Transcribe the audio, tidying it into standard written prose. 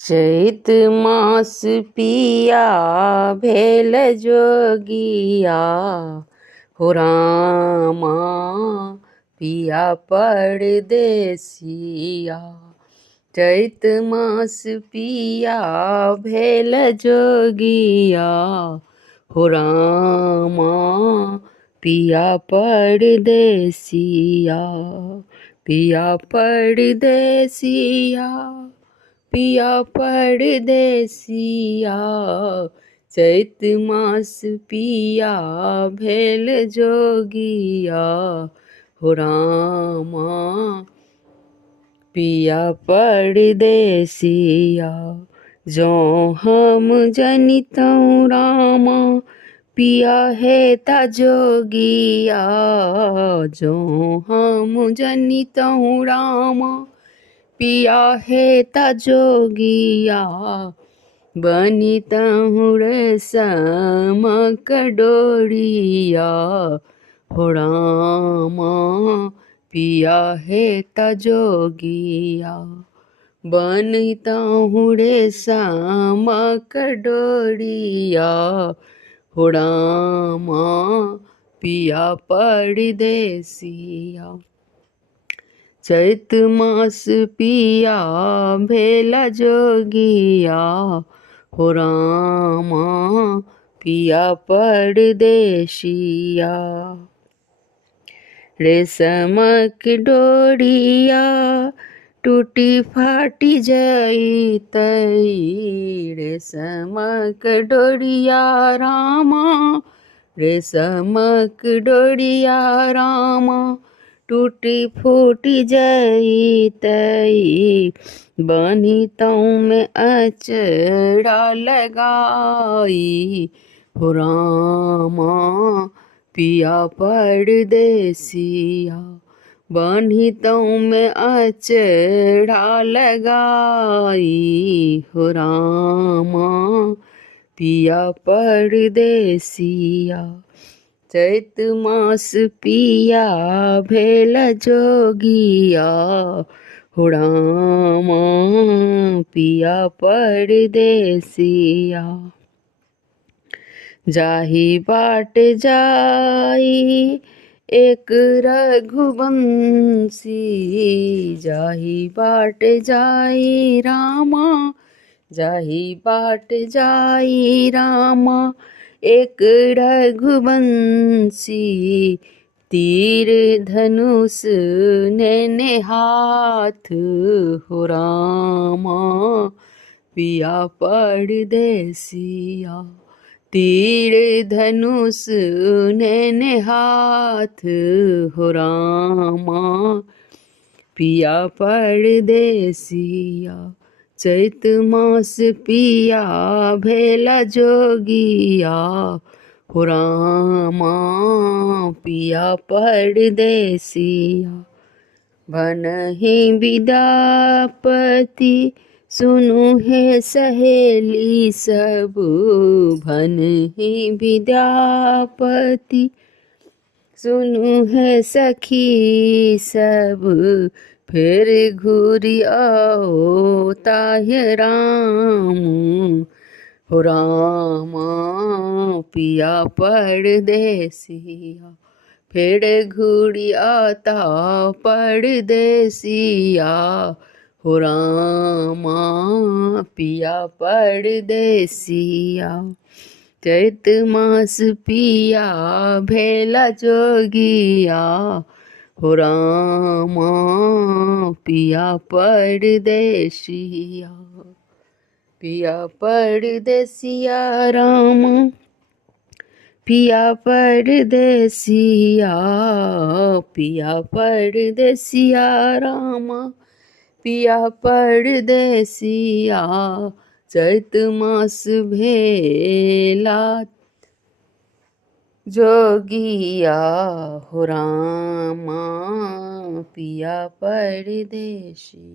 चैत मास पिया भेल जोगिया हो रामा पिया परदेसिया। चैत मास पिया भेल जोगिया हो रामा पिया परदेसिया। पिया परदेसिया पिया परदेसिया। चैत मास पिया भेल जोगिया हो रामा पिया परदेसिया। जो हम जनितौं रामा पिया हेता जोगिया। जो हम जनितौं रामा पिया हेता जोगिया। बनितहुँ रेशमक डोरिया हो रामा पिया हेता जोगिया। बनितहुँ रेशमक डोरिया हो रामा पिया परदेसिया। चैत मास पिया भेला जोगिया हो रामा पिया परदेसिया। रेशमक डोरिया टूटी फाटी जइतै। रेशमक डोरिया रामा रेशमक डोरिया रामा टूटी फूटी जइतै। बनितौं में अचरा लगाई हो रामा पिया परदेसिया। बनितौं में अचरा लगाई हो रामा पिया परदेसिया। चैत मास पिया भेल जोगिया हो रामा पिया परदेसिया। जाहि बाट जाई एक रघुवंशी। जाहि बाट जाई रामा जाहि बाट जाई रामा एक रघुवंशी। तीर धनुष नेने हाथ हो रामा पिया परदेसिया। तीर धनुष नेने हाथ हो रामा पिया परदेसिया। चैत मास पिया भेला जोगिया हो रामा पिया परदेसिया। भनहि विद्यापति सुनु हे सहेली सब। भनहि विद्यापति सुनु हे सखी सब। फिर घूरी आओ ताहि राम हो रामा पिया परदेसिया। फिर घूरी आता परदेसिया हो रामा पिया परदेसिया। चैत मास पिया भेला जोगिया हो रामा पिया परदेसिया। पिया परदेसिया रामा पिया परदेसिया। पिया परदेसिया रामा पिया परदेसिया। चैत मास भेला जोगिया हो रामा पिया परदेसिया।